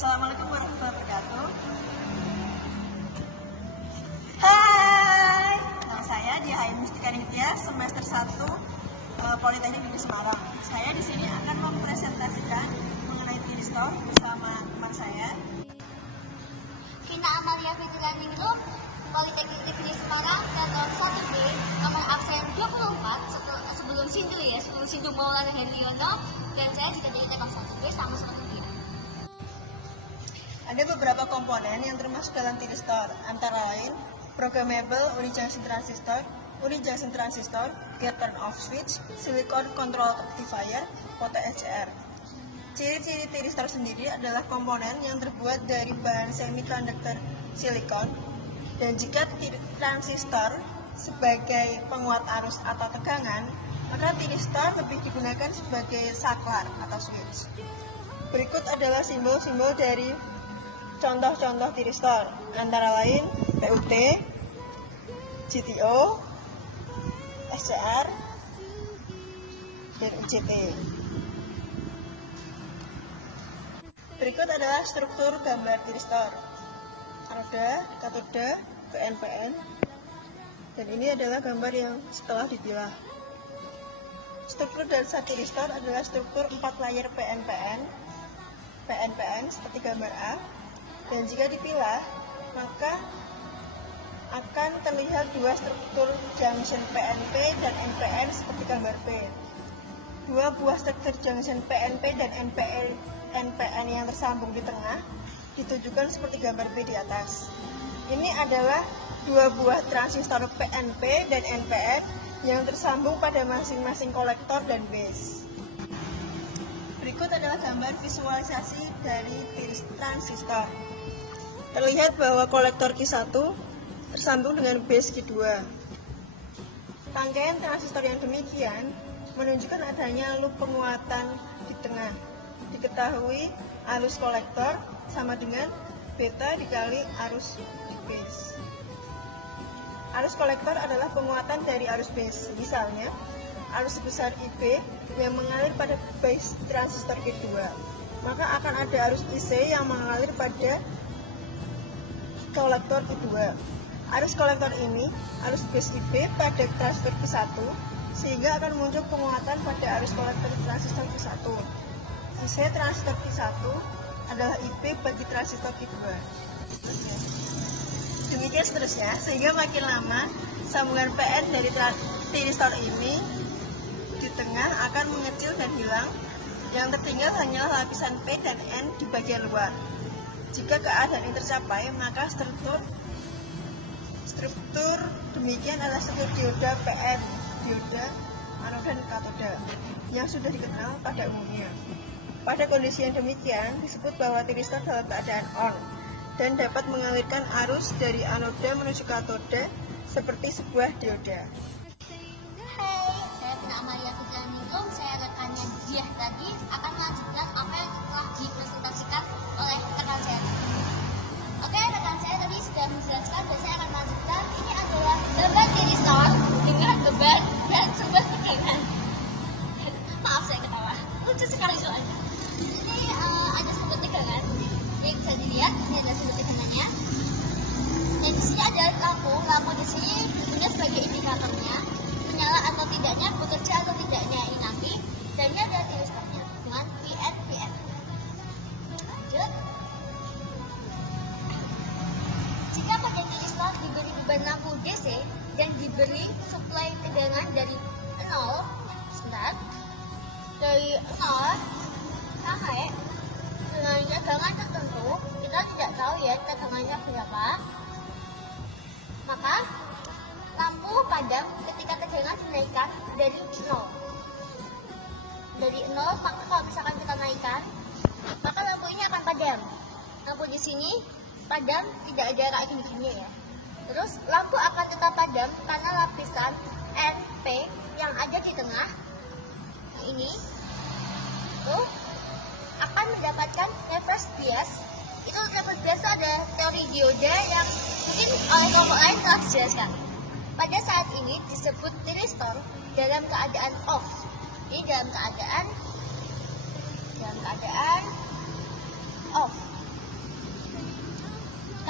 Assalamualaikum warahmatullahi wabarakatuh. Hai, nama saya Diah Mustika Nitya, semester 1 Politeknik Negeri Semarang. Saya di sini akan mempresentasikan mengenai tiristor bersama teman saya. Vina Amalia Fitrianingrum, Politeknik Negeri Semarang, tahun 1B, nomor absen 24, sebelum Sindu Maulana Hendriono, dan saya diterima di kelas 1B sama seperti dia. Ada beberapa komponen yang termasuk dalam tiristor, antara lain programmable unijunction transistor, gate turn off switch, silicon control rectifier, VTHR. Ciri-ciri tiristor sendiri adalah komponen yang terbuat dari bahan semikonduktor silikon, dan jika transistor sebagai penguat arus atau tegangan, maka tiristor lebih digunakan sebagai saklar atau switch. Berikut adalah simbol-simbol dari contoh-contoh tiristor, antara lain PUT, GTO, SCR, dan UJT. Berikut adalah struktur gambar tiristor: anoda, katoda, PNPN, dan ini adalah gambar yang setelah dipilah. Struktur dasar tiristor adalah struktur 4 layer PNPN seperti gambar A, dan jika dipilah maka akan terlihat dua struktur junction PNP dan NPN seperti gambar B. Dua buah struktur junction PNP dan NPN yang tersambung di tengah ditunjukkan seperti gambar B di atas. Ini adalah dua buah transistor PNP dan NPN yang tersambung pada masing-masing kolektor dan base. Berikut adalah gambar visualisasi dari transistor. Terlihat bahwa kolektor Q1 tersambung dengan base Q2. Rangkaian transistor yang demikian menunjukkan adanya loop penguatan di tengah. Diketahui arus kolektor sama dengan beta dikali arus base. Arus kolektor adalah penguatan dari arus base. Misalnya, arus sebesar IB yang mengalir pada base transistor Q2, maka akan ada arus IC yang mengalir pada kolektor Q2. Arus kolektor ini, arus base IB pada transistor Q1, sehingga akan muncul penguatan pada arus kolektor transistor Q1. IC transistor Q1 adalah IB bagi transistor Q2. Demikian seterusnya, sehingga makin lama sambungan PN dari tiristor ini di tengah akan mengecil dan hilang. Yang tertinggal hanyalah lapisan P dan N di bagian luar. Jika keadaan ini tercapai, maka struktur demikian adalah struktur dioda PN, dioda anoda dan katoda, yang sudah dikenal pada umumnya. Pada kondisi yang demikian, disebut bahwa tiristor dalam keadaan on dan dapat mengalirkan arus dari anoda menuju katoda seperti sebuah dioda. Hai, saya Vina Amalia Fitrianingrum, saya rekannya Diah tadi akan melanjutkan apa yang telah dipresentasikan oleh rekan saya. Oke, rekan saya tadi sudah menjelaskan dan saya akan melanjutkan. Ini adalah gambar tiristor dengan beban dan sumber tekanan. Maaf saya ketawa, lucu sekali soalnya. Ini ada sumber tegangan yang bisa dilihat. Ini ada sumber tegangannya. Dan di sini ada lampu di sini berguna sebagai indikatornya, menyala atau tidaknya, bekerja atau tidaknya inati. Dan ini ada tiristornya dengan PN. Lanjut. Jika pada tiristor diberi beban 60 DC dan diberi suplai tegangan dari 0 sampai dengan tegangan tertentu, kita tidak tahu ya tegangannya berapa, maka lampu padam ketika tegangan dinaikkan dari 0. Dari 0, maka kalau misalkan kita naikkan, maka lampu ini akan padam. Lampu di sini padam, tidak ada kayak gini-gini ya. Terus lampu akan tetap padam karena lapisan NP yang ada di tengah ini tuh akan mendapatkan reverse bias. Itu reverse bias ada teori dioda yang mungkin oleh kelompok lain telah dijelaskan. Pada saat ini disebut tiristor dalam keadaan off. Ini dalam keadaan off.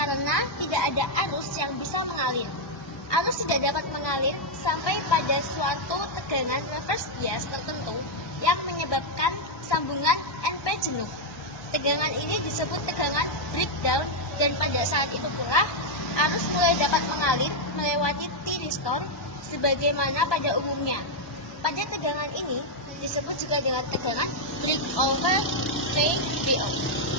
karena tidak ada arus yang bisa mengalir. Arus tidak dapat mengalir sampai pada suatu tegangan reverse bias tertentu yang menyebabkan sambungan NP jenuh. Tegangan ini disebut tegangan breakdown, dan pada saat itu pula arus mulai dapat mengalir melewati tiristor sebagaimana pada umumnya. Pada tegangan ini disebut juga dengan tegangan breakover TBO.